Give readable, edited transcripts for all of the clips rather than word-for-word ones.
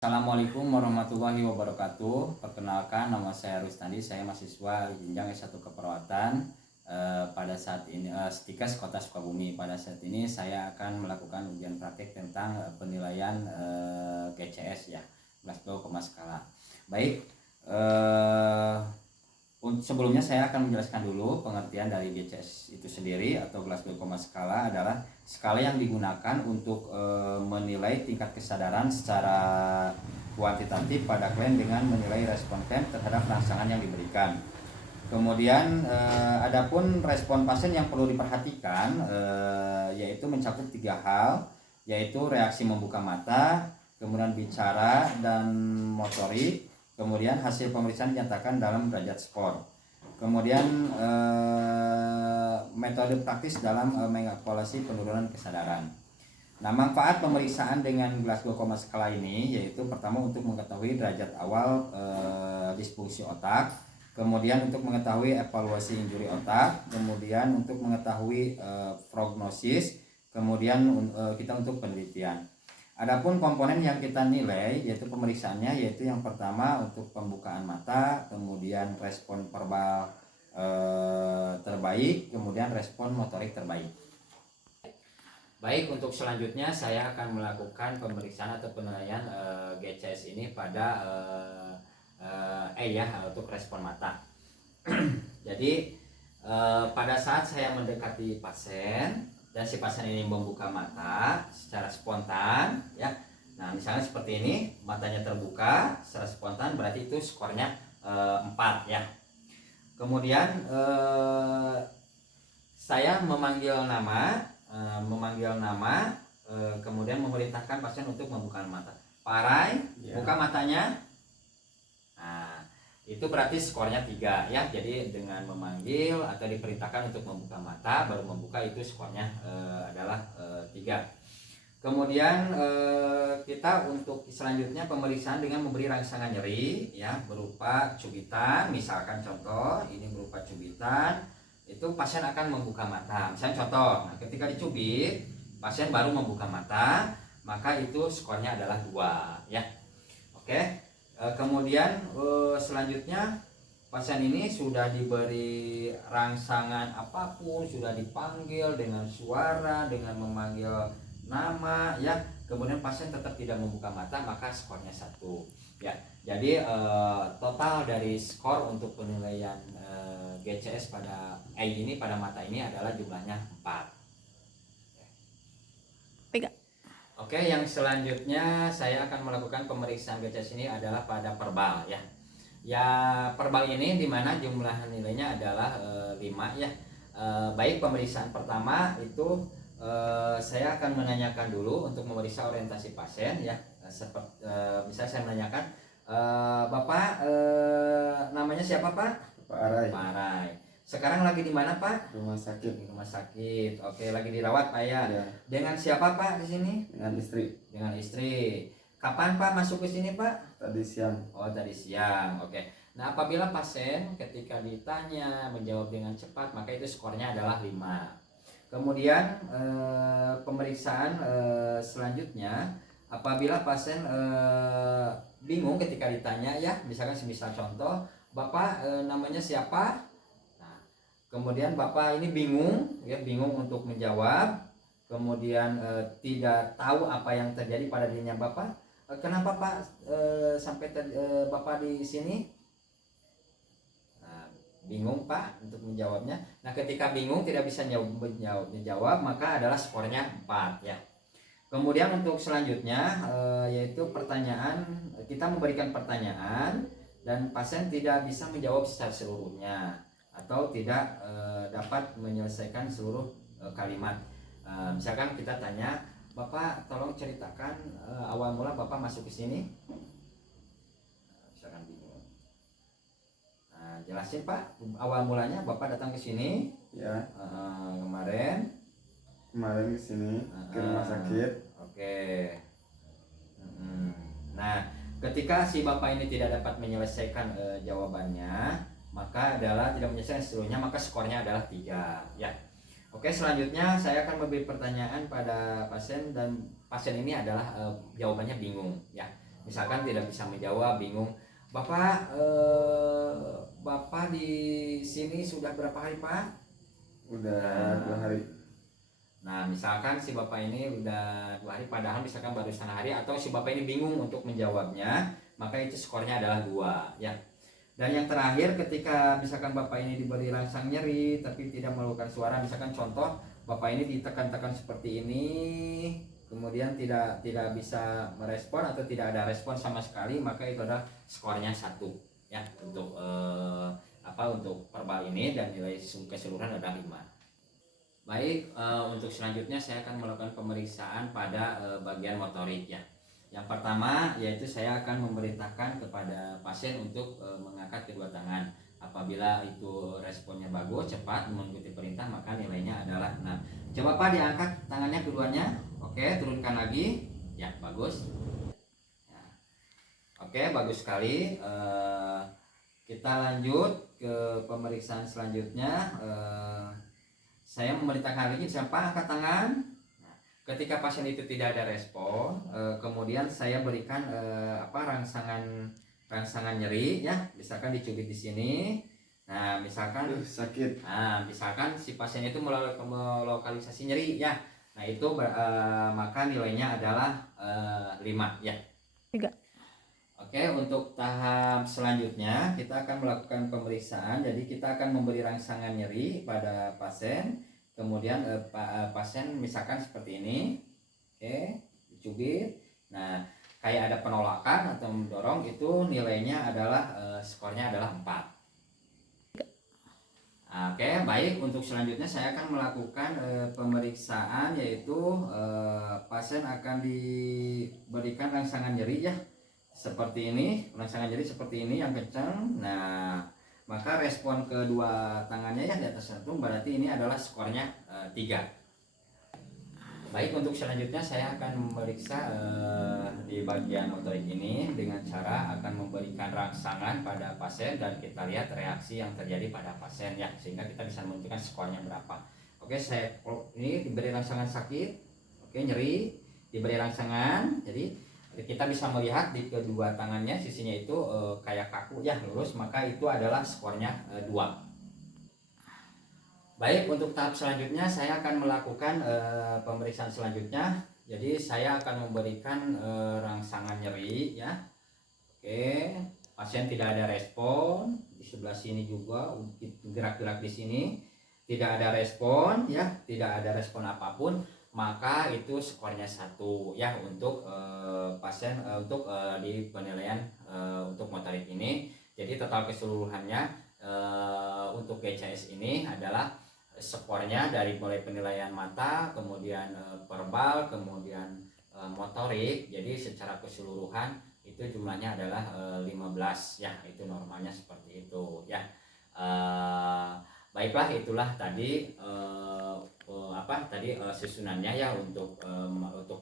Assalamualaikum warahmatullahi wabarakatuh. Perkenalkan, nama saya Rustandi. Saya mahasiswa jenjang S1 Keperawatan. Pada saat ini Stikes Kota Sukabumi. Pada saat ini saya akan melakukan ujian praktik tentang penilaian GCS ya, Glasgow Coma Skala. Baik, sebelumnya saya akan menjelaskan dulu pengertian dari GCS itu sendiri atau Glasgow Coma Skala adalah skala yang digunakan untuk menilai tingkat kesadaran secara kuantitatif pada klien dengan menilai respon klien terhadap rangsangan yang diberikan. Kemudian adapun respon pasien yang perlu diperhatikan yaitu mencakup 3 hal, yaitu reaksi membuka mata, kemudian bicara dan motorik. Kemudian hasil pemeriksaan dinyatakan dalam derajat skor. Kemudian metode praktis dalam mengevaluasi penurunan kesadaran. Nah, manfaat pemeriksaan dengan Glasgow Coma Skala ini yaitu pertama untuk mengetahui derajat awal disfungsi otak, kemudian untuk mengetahui evaluasi injuri otak, kemudian untuk mengetahui prognosis, kemudian kita untuk penelitian. Adapun komponen yang kita nilai yaitu pemeriksaannya, yaitu yang pertama untuk pembukaan mata, kemudian respon verbal terbaik, kemudian respon motorik terbaik. Baik, untuk selanjutnya saya akan melakukan pemeriksaan atau penilaian GCS ini pada untuk respon mata. Jadi pada saat saya mendekati pasien dan si pasien ini membuka mata secara spontan ya. Nah, misalnya seperti ini, matanya terbuka secara spontan, berarti itu skornya 4 ya. Kemudian saya memanggil nama, kemudian memerintahkan pasien untuk membuka mata. Parai, buka matanya. Nah, itu berarti skornya 3 ya. Jadi dengan memanggil atau diperintahkan untuk membuka mata baru membuka, itu skornya adalah 3. Kemudian kita untuk selanjutnya pemeriksaan dengan memberi rangsangan nyeri ya, berupa cubitan. Misalkan contoh ini berupa cubitan, itu pasien akan membuka mata. Misalnya contoh, nah, ketika dicubit pasien baru membuka mata, maka itu skornya adalah 2 ya. Oke. Kemudian selanjutnya pasien ini sudah diberi rangsangan apapun, sudah dipanggil dengan suara, dengan memanggil nama ya, kemudian pasien tetap tidak membuka mata, maka skornya 1 ya. Jadi total dari skor untuk penilaian GCS pada ini pada mata ini adalah jumlahnya 4. Oke, yang selanjutnya saya akan melakukan pemeriksaan GCS ini adalah pada verbal ya. Ya, verbal ini dimana jumlah nilainya adalah 5 ya. Baik, pemeriksaan pertama itu saya akan menanyakan dulu untuk memeriksa orientasi pasien ya. Misalnya saya menanyakan, Bapak namanya siapa Pak? Pak Arai. Pak Arai. Sekarang lagi di mana Pak? Rumah sakit. Di rumah sakit. Oke, lagi dirawat Pak ya. Ya. Dengan siapa Pak di sini? Dengan istri. Dengan istri. Kapan Pak masuk ke sini Pak? Tadi siang. Oh, tadi siang. Oke. Nah, apabila pasien ketika ditanya menjawab dengan cepat, maka itu skornya adalah 5. Kemudian pemeriksaan selanjutnya, apabila pasien bingung ketika ditanya ya, misalkan semisal contoh, Bapak namanya siapa? Kemudian Bapak ini bingung ya, bingung untuk menjawab, kemudian tidak tahu apa yang terjadi pada dirinya Bapak. Kenapa Pak sampai Bapak di sini? Nah, bingung Pak untuk menjawabnya. Nah, ketika bingung tidak bisa menjawab, maka adalah skornya 4 ya. Kemudian untuk selanjutnya yaitu pertanyaan, kita memberikan pertanyaan dan pasien tidak bisa menjawab secara seluruhnya atau tidak dapat menyelesaikan seluruh kalimat. Misalkan kita tanya, Bapak tolong ceritakan awal mula Bapak masuk ke sini. Misalkan bingung. Nah, jelasin Pak, awal mulanya Bapak datang ke sini. Ya. Kemarin ke sini ke rumah sakit. Oke. Nah, ketika si Bapak ini tidak dapat menyelesaikan jawabannya, maka adalah tidak menyelesaikan seluruhnya, maka skornya adalah 3 ya. Oke, selanjutnya saya akan memberi pertanyaan pada pasien dan pasien ini adalah jawabannya bingung ya. Misalkan tidak bisa menjawab, bingung, Bapak Bapak di sini sudah berapa hari Pak? Udah 2 hari. Nah, misalkan si bapak ini udah 2 hari, padahal misalkan baru setengah hari, atau si bapak ini bingung untuk menjawabnya, maka itu skornya adalah 2 ya. Dan yang terakhir, ketika misalkan bapak ini diberi rangsang nyeri tapi tidak mengeluarkan suara, misalkan contoh bapak ini ditekan-tekan seperti ini, kemudian tidak bisa merespon atau tidak ada respon sama sekali, maka itu adalah skornya 1 ya untuk untuk verbal ini, dan nilai keseluruhan adalah 5. Baik, untuk selanjutnya saya akan melakukan pemeriksaan pada bagian motorik ya. Yang pertama yaitu saya akan memerintahkan kepada pasien untuk mengangkat kedua tangan. Apabila itu responnya bagus, cepat mengikuti perintah, maka nilainya adalah 6. Coba Pak diangkat tangannya keduanya. Oke, turunkan lagi. Ya, bagus. Ya. Oke, bagus sekali. Kita lanjut ke pemeriksaan selanjutnya. Saya memerintahkan lagi, siapa angkat tangan. Nah, ketika pasien itu tidak ada respon, kemudian saya berikan rangsangan nyeri ya, misalkan dicubit di sini. Nah, misalkan Sakit. Nah, misalkan si pasien itu melokalisasi nyeri ya. Nah, itu maka nilainya adalah 5 ya. 3. Oke, untuk tahap selanjutnya kita akan melakukan pemeriksaan. Jadi kita akan memberi rangsangan nyeri pada pasien. Kemudian pasien misalkan seperti ini. Oke, dicubit. Nah, kayak ada penolakan atau mendorong, itu nilainya adalah skornya adalah 4. Oke, baik. Untuk selanjutnya saya akan melakukan pemeriksaan, yaitu pasien akan diberikan rangsangan nyeri ya. Seperti ini, rangsangan nyeri seperti ini yang kencang. Nah, maka respon kedua tangannya ya di atas jantung, berarti ini adalah skornya 3. Baik, untuk selanjutnya saya akan memeriksa di bagian motorik ini dengan cara akan memberikan rangsangan pada pasien, dan kita lihat reaksi yang terjadi pada pasien ya, sehingga kita bisa menentukan skornya berapa. Oke, saya ini diberi rangsangan sakit. Oke, nyeri, diberi rangsangan. Jadi kita bisa melihat di kedua tangannya sisinya itu kayak kaku ya, lurus, maka itu adalah skornya 2. Baik, untuk tahap selanjutnya saya akan melakukan pemeriksaan selanjutnya. Jadi saya akan memberikan rangsangan nyeri ya. Oke, pasien tidak ada respon. Di sebelah sini juga gerak-gerak di sini tidak ada respon ya, tidak ada respon apapun, maka itu skornya 1 ya untuk pasien untuk di penilaian untuk motorik ini. Jadi total keseluruhannya untuk GCS ini adalah skornya dari mulai penilaian mata, kemudian verbal, kemudian motorik. Jadi secara keseluruhan itu jumlahnya adalah 15 ya, itu normalnya seperti itu ya. Baiklah, itulah tadi susunannya ya. Untuk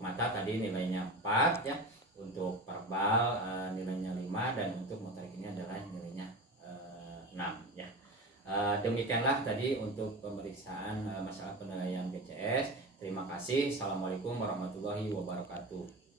mata tadi nilainya 4 ya, untuk verbal nilainya 5, dan untuk motorik ini adalah nilainya 6 ya. Demikianlah tadi untuk pemeriksaan masalah penilaian GCS. Terima kasih. Assalamualaikum warahmatullahi wabarakatuh.